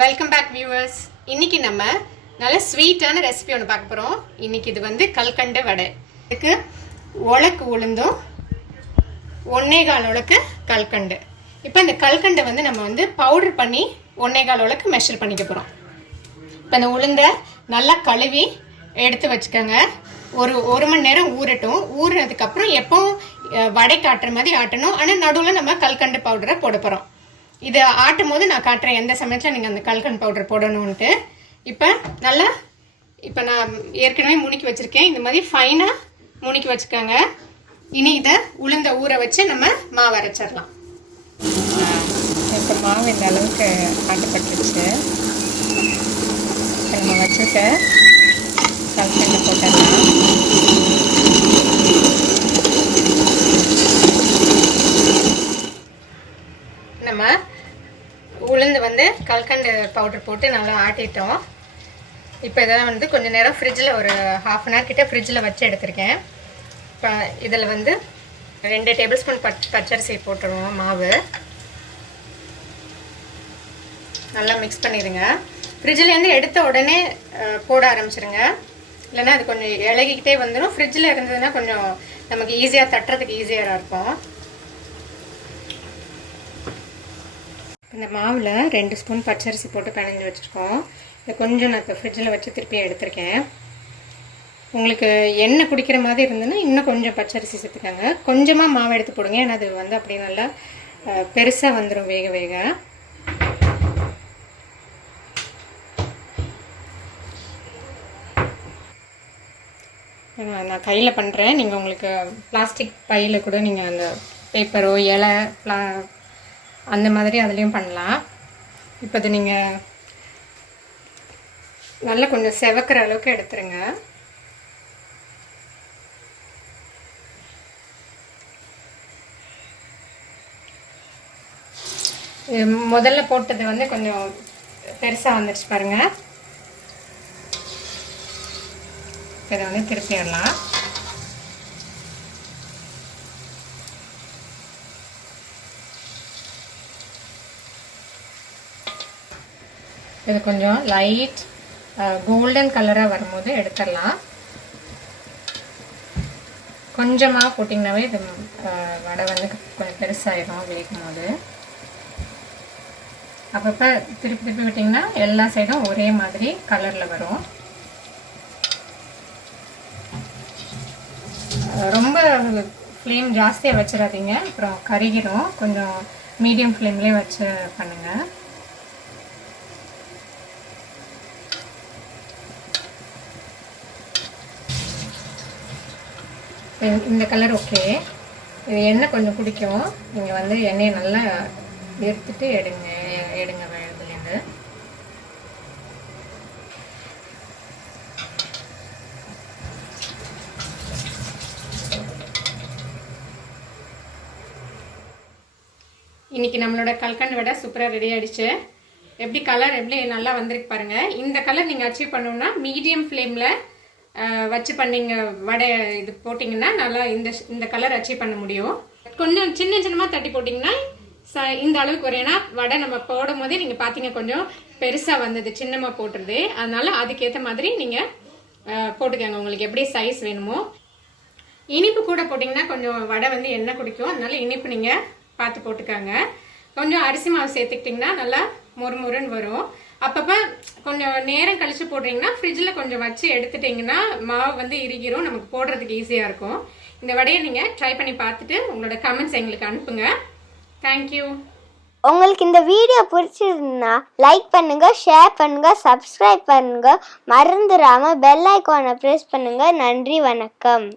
Welcome back viewers. இன்னைக்கு நம்ம நல்ல ஸ்வீட்டான ரெசிபி ஒன்று பார்க்க போகிறோம். இன்னைக்கு இது வந்து கல்கண்டு வடை. இதுக்கு உலக்கு உளுந்தும் 1.25 உலக்கு கல்கண்டு. இப்போ இந்த கல்கண்டை வந்து நம்ம வந்து பவுடர் பண்ணி 1.25 உலக்கு மெஷர் பண்ணிக்க போகிறோம். இப்போ இந்த உளுந்தை நல்லா கழுவி எடுத்து வச்சுக்கோங்க. ஒரு மணி நேரம் ஊறட்டும். ஊறினதுக்கப்புறம் எப்போவும் வடை காட்டுற மாதிரி ஆட்டணும். ஆனால் நடுவில் நம்ம கல்கண்டு பவுடரை போட போகிறோம். இது ஆட்டும் போது நான் காட்டுறேன் எந்த சமயத்தில் நீங்கள் அந்த கல்கண்டு பவுடர் போடணுன்ட்டு. இப்போ நான் ஏற்கனவே முணுக்கி வச்சுருக்கேன். இந்த மாதிரி ஃபைனாக முணுக்கி வச்சுக்கோங்க. இனி இதை உளுந்த ஊற வச்சு நம்ம மாவு அரைச்சிடலாம். இப்போ மாவு இந்த அளவுக்கு ஆட்டப்பட்டுருச்சு. நம்ம வச்சுருக்க கல்கண்டு போட்டுடலாம். நம்ம உளுந்து வந்து கல்கண்டு பவுடர் போட்டு நல்லா ஆட்டிட்டோம். இப்போ இதெல்லாம் வந்து கொஞ்சம் நேரம் ஃப்ரிட்ஜில் ஒரு 1/2 அன் ஹவர் கிட்டே ஃப்ரிட்ஜில் வச்சு எடுத்திருக்கேன். இப்போ இதில் வந்து 2 டேபிள் ஸ்பூன் பச்சரிசி போட்டுருவோம். மாவு நல்லா மிக்ஸ் பண்ணிடுங்க. ஃப்ரிட்ஜிலேருந்து எடுத்த உடனே போட ஆரம்பிச்சிருங்க. இல்லைன்னா அது கொஞ்சம் இலகிக்கிட்டே வந்துடும். ஃப்ரிட்ஜில் இருந்ததுன்னா கொஞ்சம் நமக்கு ஈஸியாக தட்டுறதுக்கு ஈஸியாக இருக்கும். இந்த மாவில் 2 ஸ்பூன் பச்சரிசி போட்டு பிணைஞ்சு வச்சுருக்கோம். இதை கொஞ்சம் நான் இப்போ ஃப்ரிட்ஜில் வச்சு திருப்பி எடுத்திருக்கேன். உங்களுக்கு எண்ணெய் குடிக்கிற மாதிரி இருந்ததுன்னா இன்னும் கொஞ்சம் பச்சரிசி சேர்த்துக்கோங்க. கொஞ்சமாக மாவு எடுத்து போடுங்க. ஏன்னா அது வந்து அப்படியே நல்லா பெருசாக வந்துடும் வேக வேக. நான் கையில் பண்ணுறேன். நீங்கள் உங்களுக்கு பிளாஸ்டிக் பையில் கூட நீங்கள் அந்த பேப்பரோ இலை அந்த மாதிரி அதுலேயும் பண்ணலாம். இப்போ அது நீங்கள் நல்லா கொஞ்சம் செவக்கிற அளவுக்கு எடுத்துருங்க. முதல்ல போட்டது வந்து கொஞ்சம் பெருசாக வந்துடுச்சு பாருங்கள். இதை வந்து திருப்பிடலாம். இது கொஞ்சம் லைட் கோல்டன் கலராக வரும்போது எடுத்துடலாம். கொஞ்சமாக போட்டிங்கனாவே இது வடை வந்து கொஞ்சம் பெருசாகிடும் வேகும் போது. அப்பப்போ திருப்பி திருப்பி விட்டிங்கன்னா எல்லா சைடும் ஒரே மாதிரி கலரில் வரும். ரொம்ப ஃப்ளேம் ஜாஸ்தியாக வச்சிடாதீங்க, அப்புறம் கருகிடும். கொஞ்சம் மீடியம் ஃப்ளேம்லேயே வச்சு பண்ணுங்கள். இந்த கலர் ஓகே. இது எண்ணெய் கொஞ்சம் பிடிக்கும். நீங்கள் வந்து எண்ணெயை நல்லா எடுத்துட்டு எடுங்க இதுலேருந்து. இன்னைக்கு நம்மளோட கல்கண்டு வடை சூப்பராக ரெடி ஆகிடுச்சு. எப்படி கலர் எப்படி நல்லா வந்திருக்கு பாருங்கள். இந்த கலர் நீங்கள் அச்சீவ் பண்ணணும்னா மீடியம் ஃப்ளேமில் வச்சு பண்ணிங்க வடை இது போட்டிங்கன்னா நல்லா இந்த கலர் அச்சீவ் பண்ண முடியும். கொஞ்சம் சின்னமாக தட்டி போட்டிங்கன்னா இந்த அளவுக்கு வரும். ஏன்னா வடை நம்ம போடும் போதே நீங்கள் பார்த்தீங்க கொஞ்சம் பெருசாக வந்தது, சின்னமாக போட்டுருது. அதனால அதுக்கேற்ற மாதிரி நீங்கள் போட்டுக்கோங்க உங்களுக்கு எப்படி சைஸ் வேணுமோ. இனிப்பு கூட போட்டிங்கன்னா கொஞ்சம் வடை வந்து எண்ணெய் குடிக்கும். அதனால இனிப்பு நீங்கள் பார்த்து போட்டுக்கோங்க. கொஞ்சம் அரிசி மாவு சேர்த்துக்கிட்டிங்கன்னா நல்லா மொறுமொறுன்னு வரும். அப்பப்போ கொஞ்சம் நேரம் கழிச்சு போடுறீங்கன்னா ஃப்ரிட்ஜில் கொஞ்சம் வச்சு எடுத்துட்டிங்கன்னா மாவு வந்து இறுகிரும், நமக்கு போடுறதுக்கு ஈஸியாக இருக்கும். இந்த வடையை நீங்கள் ட்ரை பண்ணி பார்த்துட்டு உங்களோட கமெண்ட்ஸ் எங்களுக்கு அனுப்புங்க. தேங்க்யூ. உங்களுக்கு இந்த வீடியோ பிடிச்சிருந்தா லைக் பண்ணுங்க, ஷேர் பண்ணுங்க, சப்ஸ்கிரைப் பண்ணுங்க, மறந்துடாம பெல் ஐக்கானை ப்ரெஸ் பண்ணுங்க. நன்றி, வணக்கம்.